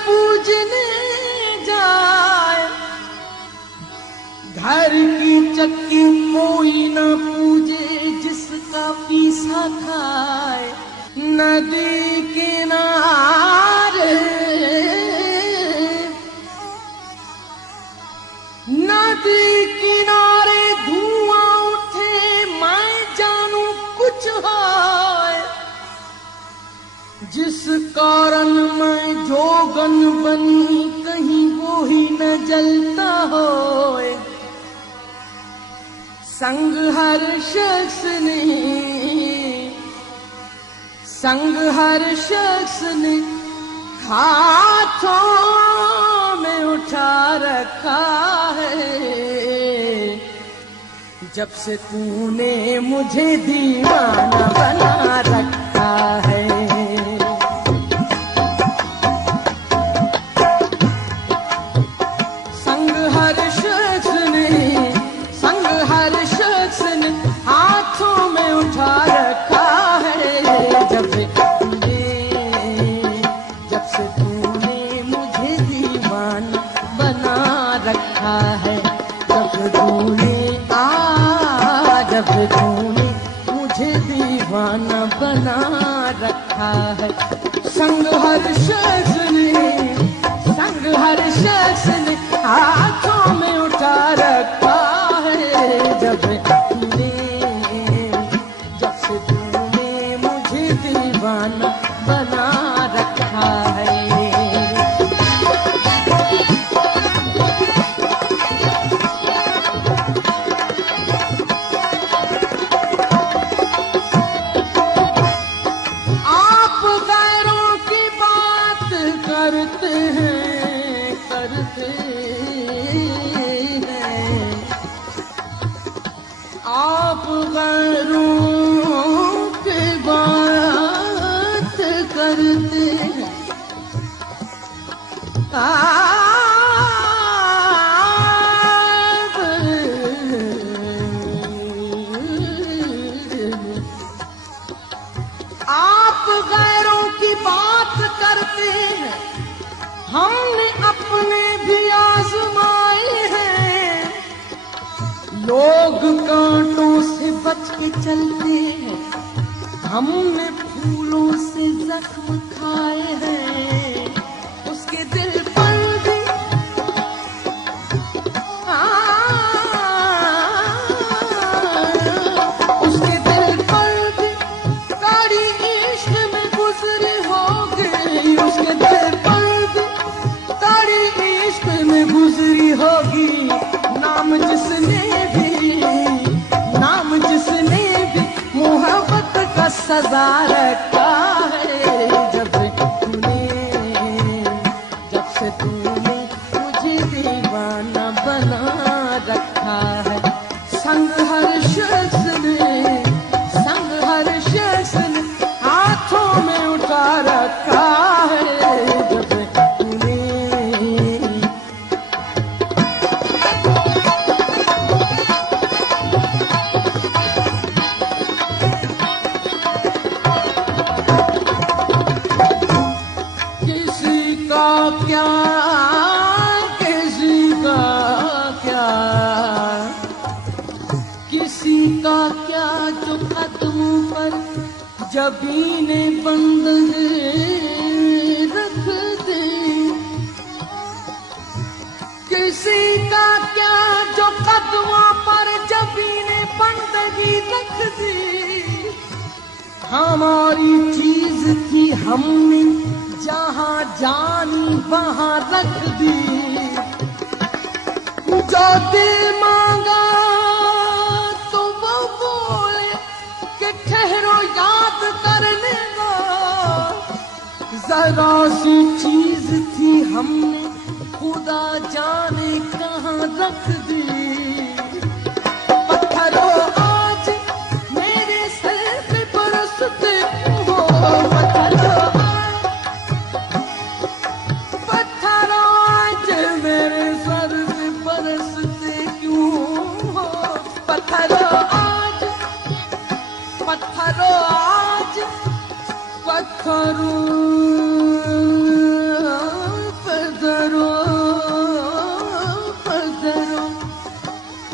पूजने जाए, घर की चक्की कोई न पूजे जिसका पीसा खाए। नदी किनारे, नदी किनारे धुआं उठे, मैं जानू कुछ है जिस कारण मैं जोगन बनी, कहीं वो ही न जलता होए। संग हर शख्स ने, संग हर शख्स ने हाथों में उठा रखा है। जब से तूने मुझे दीवाना बना रखा है। संग हर शख्स ने, संग हर शख्स ने हाथों में उठा रखा है। जब से तूने मुझे दीवाना बना रखा है। जब तूने मुझे दीवाना बना रखा है। संग हर शख्स ने, संग हर शख्स ने हाथों में उठा रखा है। जब से तूने मुझे दीवाना बना रखा है। आप गैरों की बात करते हैं, करते हैं। आप गैरों की बात करते हैं। आप गैरों की बात करते हैं, हमने अपने भी आजमाए हैं। लोग कांटों से बच के चलते हैं, हमने फूलों से जख्म खाए हैं। उसके दिल पर भी उसके दिल पर भी कड़ी इश्क में गुजरी होगी। उसके दिल पर भी कड़ी इश्क में गुजरी होगी। नाम जिसने भी मोहब्बत का सजा रखा है। जब से तूने मुझे दीवाना बना रखा है। संग हर शख्स ने, संग हर शख्स ने हाथों में उठा रखा है। जब तूने क्या, किसी का क्या, किसी का क्या जो कदमों पर जबीने बंद रख दे। किसी का क्या जो कदमों पर जबीने बंदगी रख दे। हमारी चीज थी, हमने जहां जानी वहां रख दी। जो दिल मांगा तो वो बोले कि ठहरो याद करने दो। जरा सी चीज थी, हमने खुदा जाने कहां रख दी। पत्थरों आज मेरे सर पे बरसते हो। पत्थरों आज, पत्थरों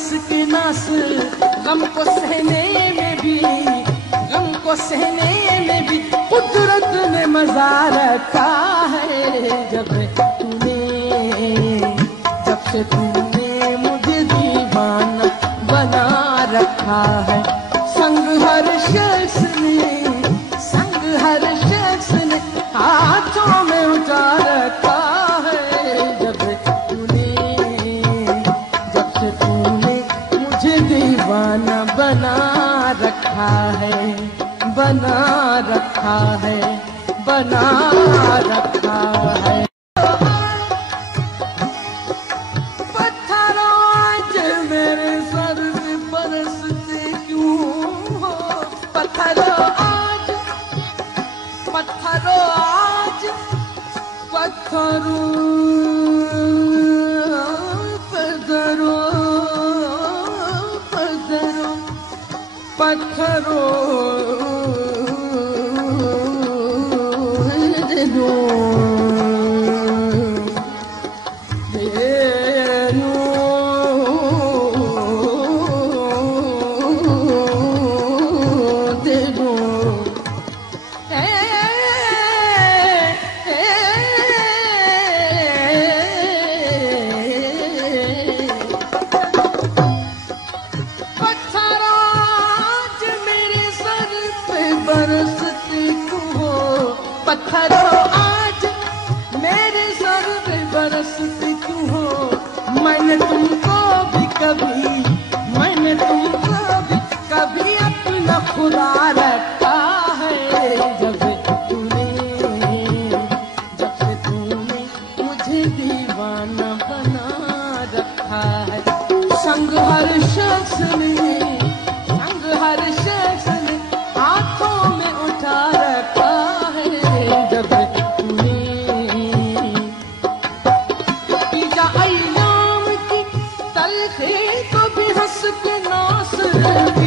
हंस के नास, गम को सहने में भी, गम को सहने में भी कुदरत ने मजा रखा है। जब से तूने मुझे दीवाना बना रखा है। संग हर शख्स ने हाथों में उठा रखा है। जब से तूने मुझे दीवाना बना रखा है, बना रखा है, बना रखा है। पत्थरों आज मेरे सर पे बरसते क्यों हो, पत्थरों आज, पत्थरों आज, पत्थरों पत्थरों पत्थरों आज मेरे सर पे बरसते क्यों हो। मैंने तुमको भी कभी अपना खुदा रखा है। जब से तूने मुझे दीवाना बना रखा है। संग हर शख्स ने हाथों में उठा रखा है। हंस के नास की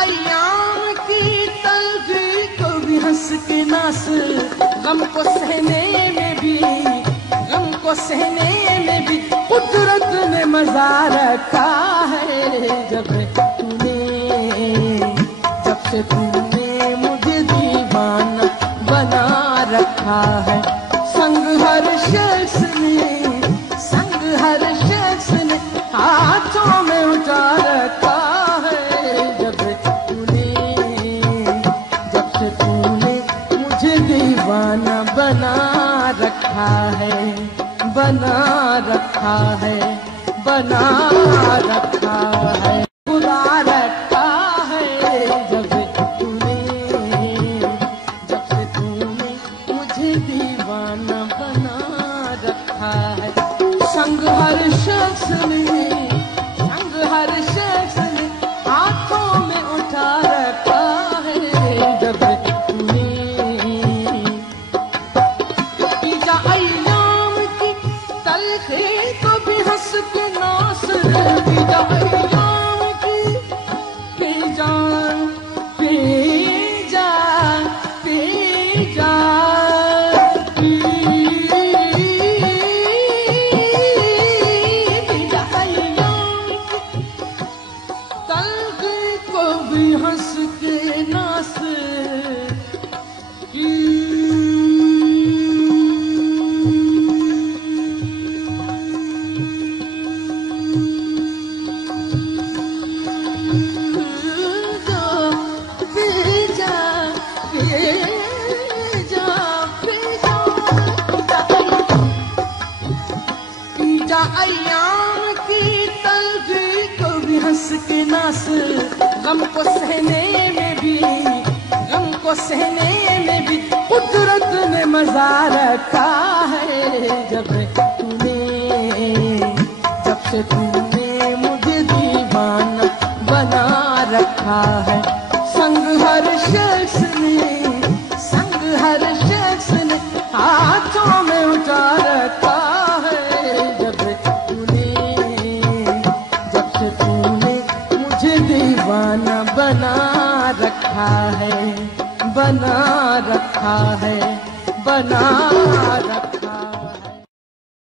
अय्याम की तलखी को भी हंस के नास, गम को सहने में भी कुदरत ने मजा रखा है। जब से तूने मुझे दीवाना बना रखा है। संग हर शख्स ने हाथों में उठा रखा है। जब से तूने मुझे दीवाना बना रखा है, बना रखा है, बना रखा है, खुदा रखा है। जब से तूने मुझे दीवाना बना रखा है। संग हर शख्स ने हाथों में उठा रखा है। जब तलखी को भी हंस के नास, अय्याम नास गम को सहने में भी कुदरत ने मजा रखा है। जब से तूने मुझे दीवाना बना रखा है। संग हर शख्स ने हाथों में उठा रखा है। जब से तूने मुझे दीवाना बना रखा है, बना रखा है, बना रखा है।